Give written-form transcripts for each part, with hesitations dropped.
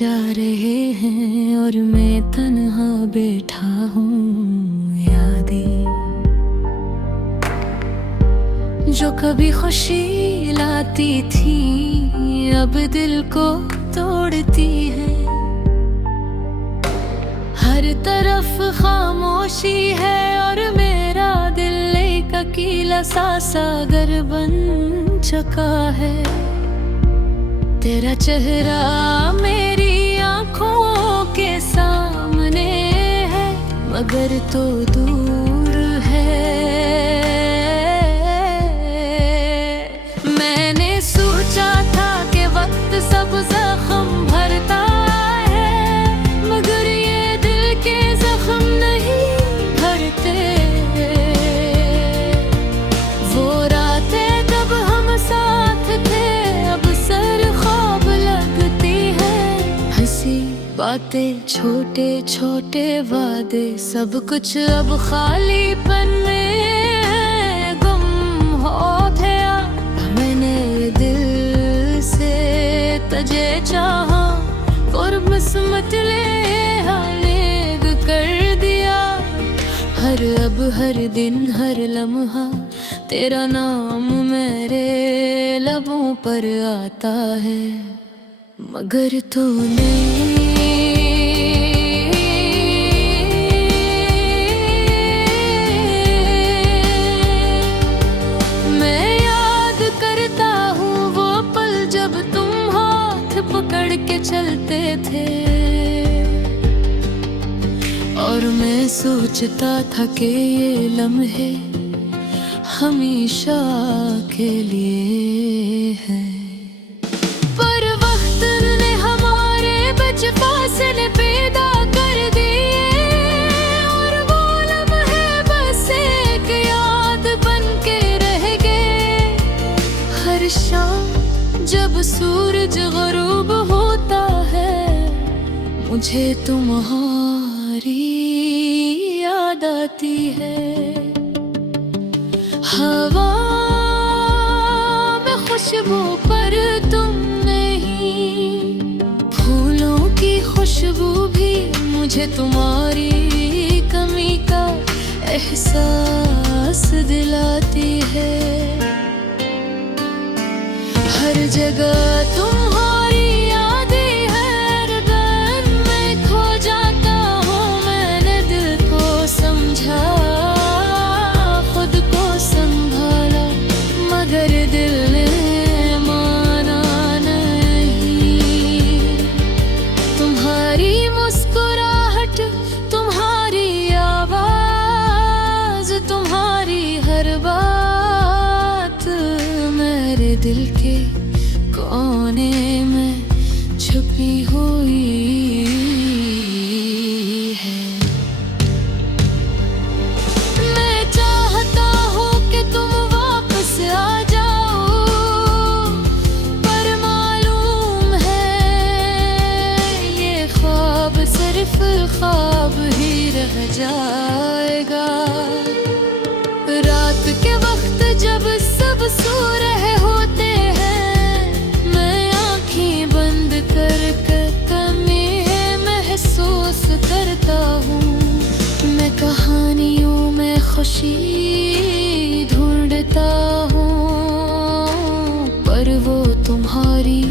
जा रहे हैं और मैं तन्हा बैठा हूँ। यादें जो कभी खुशी लाती थी अब दिल को तोड़ती है। हर तरफ खामोशी है और मेरा दिल एक अकेला सा सागर बन चुका है। तेरा चेहरा मेरी आँखों के सामने है मगर तो दूर है। मैंने सोचा था कि वक्त सब जख्म भरता है मगर ये दिल के जख्म नहीं भरते। वो रातें तब हम साथ थे अब सर ख्वाब लगती है। हंसी बातें छोटे छोटे वादे सब कुछ अब खालीपन में गुम हो गया। मैंने दिल से तुझे चाहा और किस्मत ले हालेग कर दिया। हर दिन हर लम्हा तेरा नाम मेरे लबों पर आता है मगर तूने पकड़ के चलते थे और मैं सोचता था कि ये लम्हे हमेशा के लिए है। पर वक्त ने हमारे बीच फासले पैदा कर दिए और वो लम्हे बस एक याद बन के रह गए। हर शाम जब सूरज ग़ुरूब होता है मुझे तुम्हारी याद आती है। हवा में खुशबू पर तुम नहीं, फूलों की खुशबू भी मुझे तुम्हारी कमी का एहसास दिलाती है। हर जगह तुम्हारी यादें हर दम में खो जाता हूँ। मैंने दिल को समझा खुद को संभाला मगर दिल ने माना नहीं। तुम्हारी मुस्कुराहट तुम्हारी आवाज तुम्हारी हर बात मेरे दिल के कोने में छुपी हुई है। मैं चाहता हूँ कि तुम वापस आ जाओ पर मालूम है ये ख्वाब सिर्फ ख्वाब ही रह जाएगा। रात के वक्त जब सब सो रहे होते करता हूँ मैं कहानियों में खुशी ढूंढता हूँ पर वो तुम्हारी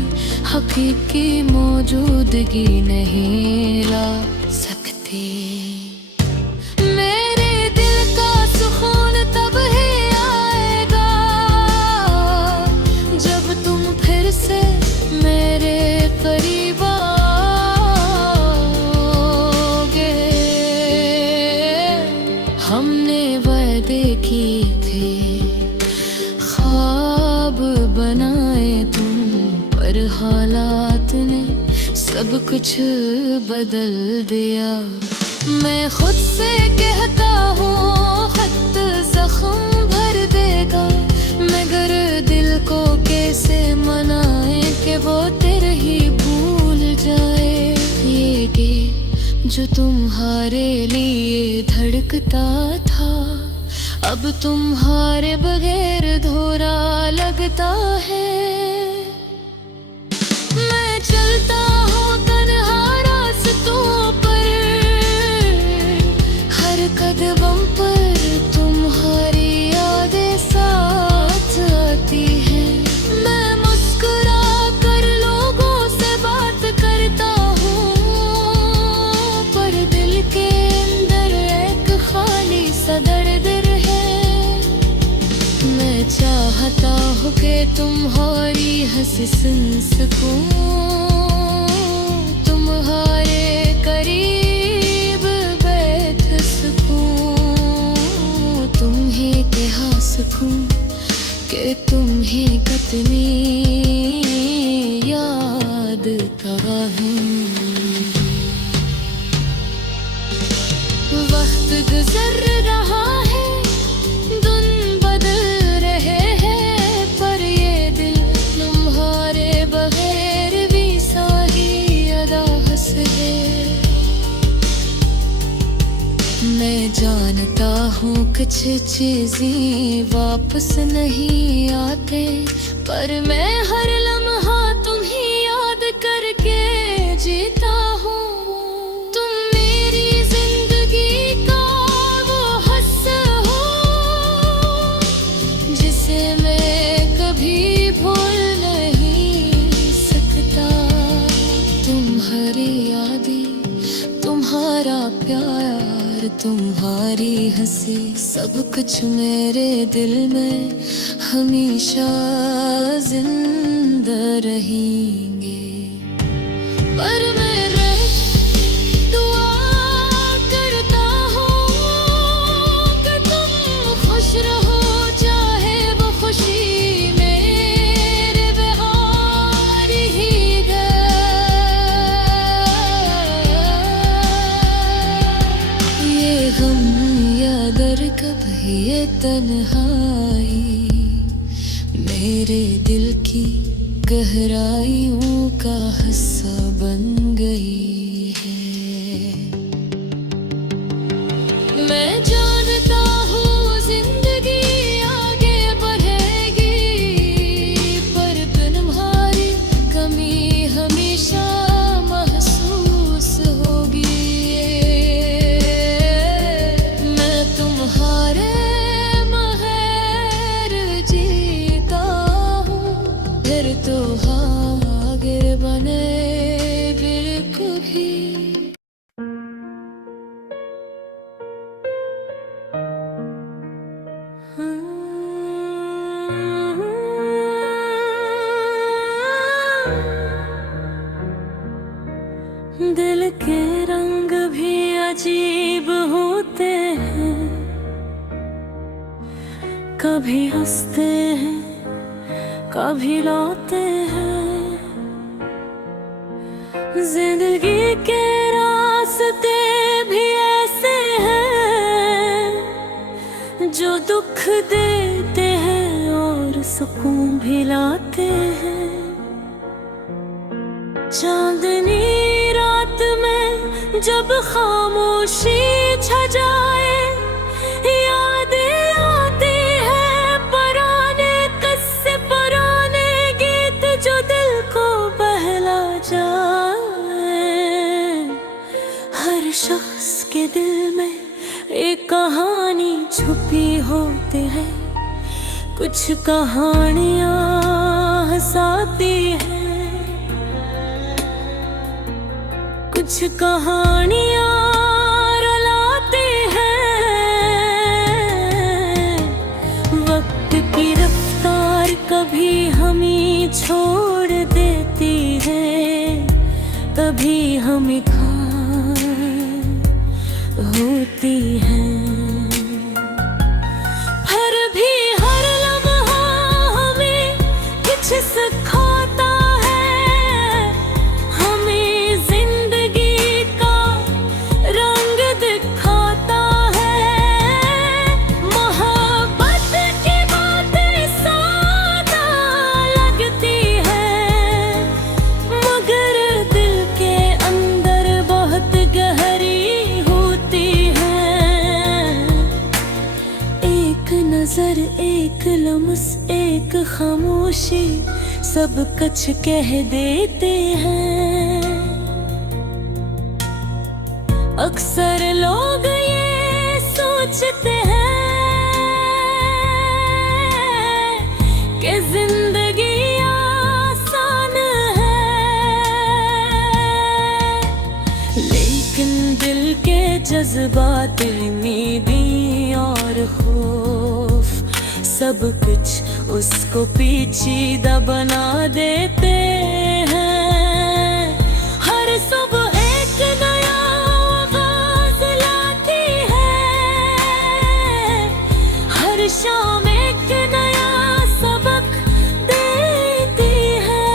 हकीकी मौजूदगी नहीं ला सकती। मेरे दिल का सुकून तब ही आएगा जब तुम फिर से मेरे करीब हमने वादे किए थे ख्वाब बनाए तुम पर हालात ने सब कुछ बदल दिया। मैं खुद से कहता हूँ खत जख्म भर देगा मगर दिल को कैसे मनाए कि वो तेरे ही भूल जाए। ये दिल जो तुम्हारे लिए धड़कता था अब तुम्हारे बगैर अधूरा लगता है। मैं चलता हूँ तन्हा के तुम्हारी हंसी सुन सकूं, तुम्हारे करीब बैठ सकूं, तुम्हें कह सकूं कि तुम्हें कितनी याद करूं। वक्त गुजर रहा है, दिन बदल रहे हैं, पर ये दिल तुम्हारे बगैर भी साही अदा हंस है। मैं जानता हूँ कुछ चीजें वापस नहीं आते, पर मैं हर लम्हा तुम्हें याद करके जीता हूँ। तुम मेरी जिंदगी का वो हिस्सा हो जिसे मैं कभी भूल नहीं सकता। तुम्हारी यादें, तुम्हारा प्यार, तुम्हारी हंसी, सब कुछ मेरे दिल में हमेशा जिंदा रहेंगे। पर मैं दुआ करता हूँ कि तुम खुश रहो, चाहे वो खुशी मेरे बिहार ही है। ये गम या दर्द कभी ये तन्हाई मेरे दिल की गहराइयों का हिस्सा बन गई है। मैं जानता हूँ जिंदगी आगे बढ़ेगी, पर तुम्हारी कमी हमेशा महसूस होगी। मैं तुम्हारे तो हागिर बने बिल्कुल भी। दिल के रंग भी अजीब होते हैं, कभी हंसते हैं कभी रोते हैं। जिंदगी के रास्ते भी ऐसे हैं जो दुख देते हैं और सुकून भी लाते हैं। चांदनी रात में जब खामोशी छा जाए, यादें आती है पुराने किस्से, पुराने गीत जो दिल को बहला जाए। हर शख्स के दिल में एक कहानी छुपी होती है, कुछ कहानियां हंसाती है, कुछ कहानियां रुलाती हैं। वक्त की रफ्तार कभी हमें छोड़ देती है, कभी हमें खां होती है। फिर भी हर लम्हा हमें कुछ सिखाता है, हमें जिंदगी का रंग दिखाता है। मोहब्बत की बातें सादा लगती है, मगर दिल के अंदर बहुत गहरी होती है। एक नजर, एक लम्स, एक खामोशी सब कुछ कह देते हैं। अक्सर लोग ये सोचते हैं कि जिंदगी आसान है, लेकिन दिल के जज्बात, उम्मीदें और खौफ सब कुछ उसको पेचीदा बना देते हैं। हर सुबह एक नया आगाज लाती है, हर शाम एक नया सबक देती है।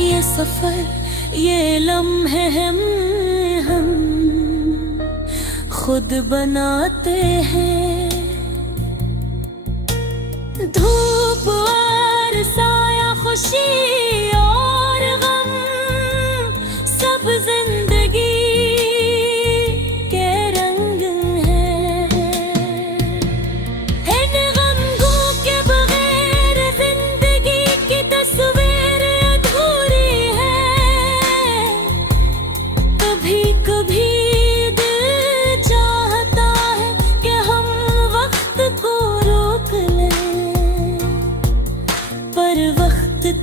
ये सफर, ये लम्हे हम खुद बनाते हैं। धूप और साया, खुशी और गम, सब जिंदगी के रंग हैं। इन रंगों के बगैर जिंदगी की तस्वीर अधूरी है। कभी कभी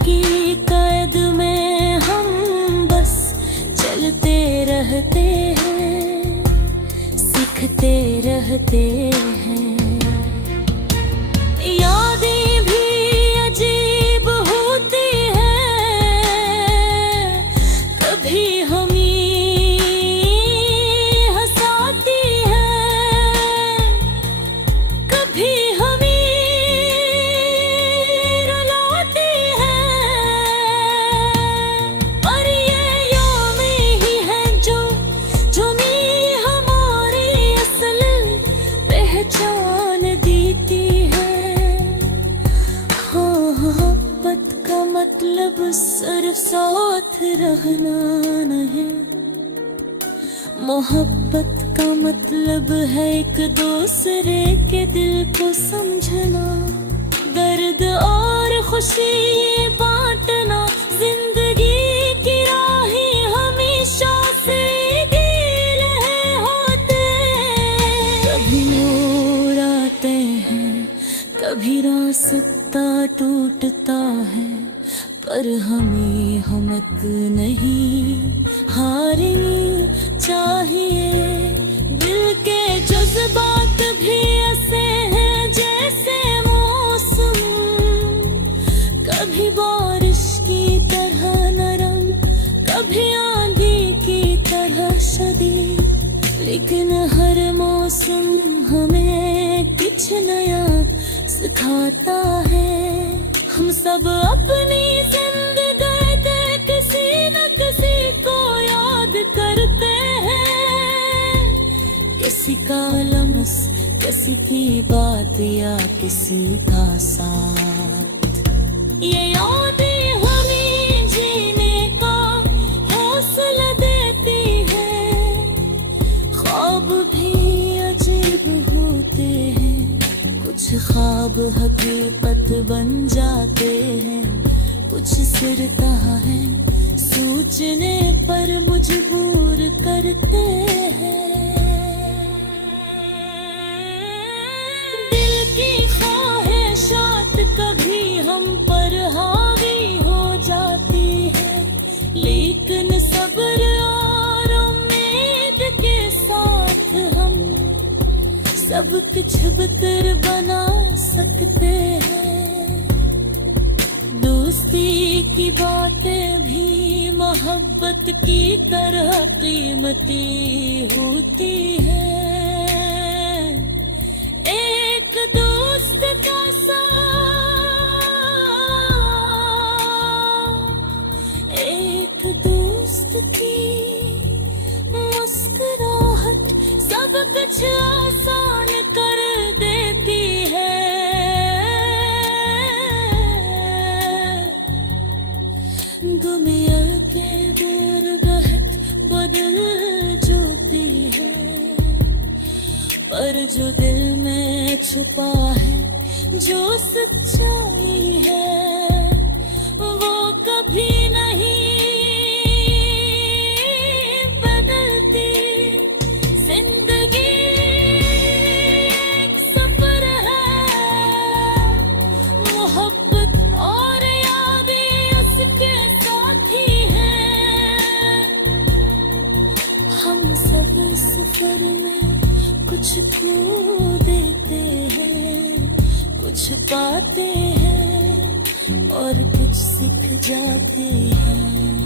की कैद में हम बस चलते रहते हैं, सीखते रहते हैं। यादें भी अजीब होती हैं, कभी हमें हंसाती हैं, कभी मतलब सिर्फ साथ रहना नहीं, मोहब्बत का मतलब है एक दूसरे के दिल को समझना। दर्द और खुशी बांटना, जिंदगी की राहें हमेशा से गिल होते। कभी नूर आते हैं, कभी रास्ता टूटता है, पर हमें हिम्मत नहीं हारनी चाहिए। दिल के जज्बात भी ऐसे हैं जैसे मौसम, कभी बारिश की तरह नरम, कभी आंधी की तरह शदीद। लेकिन हर मौसम हमें कुछ नया सिखाता है। हम सब अपनी जिंदगी किसी न किसी को याद करते हैं, किसी का लम्स, किसी की बात या किसी का साथ। ये यादें हमें जीने का हौसला देती है। ख्वाब भी अजीब होते हैं, कुछ ख्वाब हकीकत बन जाते हैं, कुछ सिरता है सोचने पर मजबूर करते हैं। दिल की ख्वाहिशात कभी हम पर हावी हो जाती है, लेकिन सब्र और उम्मीद के साथ हम सब कुछ बेहतर बना सकते हैं। दोस्ती की बातें भी मोहब्बत की तरह कीमती होती है। एक दोस्त का साथ, एक दोस्त की मुस्कुराहट सब कुछ आसान कर देती है। दुनिया के गुरगहट बदल जोती है, पर जो दिल में छुपा है, जो सच्चाई है, वो कभी नहीं सफर में कुछ खो देते हैं, कुछ पाते हैं और कुछ सीख जाते हैं।